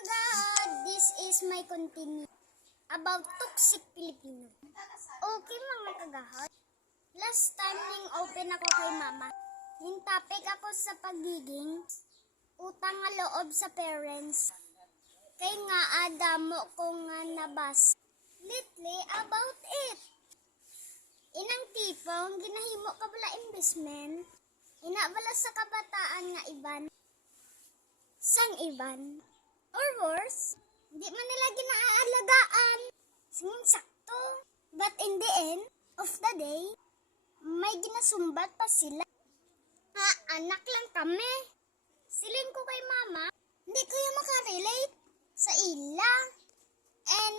kagahod, this is my continue about toxic Filipino. Okay mga kagahod, last time ning open ako kay mama, hintapik ako sa pagiging utang nga loob sa parents. Kay nga adamo ko nga nabas lately about it. Inang tipong ginahimo ka bala investment, inabala sa kabataan nga iban, sang iban. Or worse, di man nila ginaalagaan. Singing sakto. But in the end of the day, may ginasumbat pa sila. Anak lang kami. Siling ko kay mama, hindi ko yung makarelate sa ila.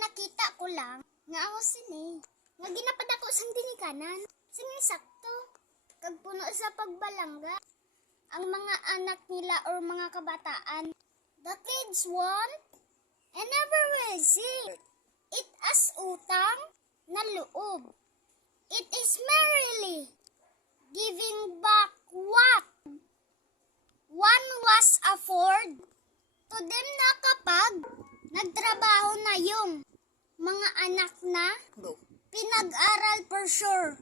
Nakita ko lang nga ako sini. Nga ginapad ako sang dinikanan. Singing sakto. Kag puno sa pagbalangga ang mga anak nila or mga kabataan. The kids want and never will see it as utang na loob. It is merely giving back what one was afford to them na kapag nagtrabaho na yung mga anak na pinag-aral for sure.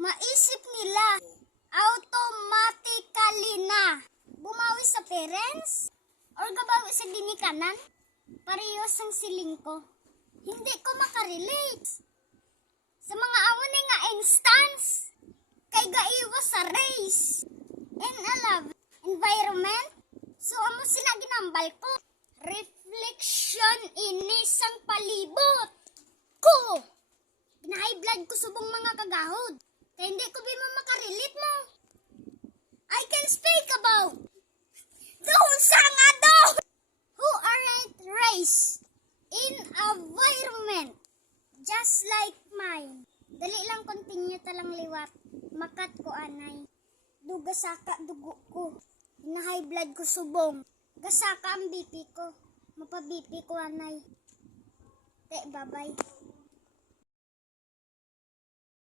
Maisip nila automatically na bumawi sa parents or gabawi sa ginikanan. Parehas ang siling ko. Hindi ko makarelate sa mga awon nga instance kay gaiwas sa race and a love environment. So amo sila ginambal ko. Reflection inisang palibot ko. Gina-high blood ko subong mga kagahod. Kaya hindi ko ba makarelate mo. I can speak about the nga daw who aren't raised in environment just like mine. Dali lang continue talang liwat. Makat ko anay. Dugasaka dugo ko. High blood ko subong. Gasaka ang BP ko. Mapa-BP ko anay. Te, bye-bye.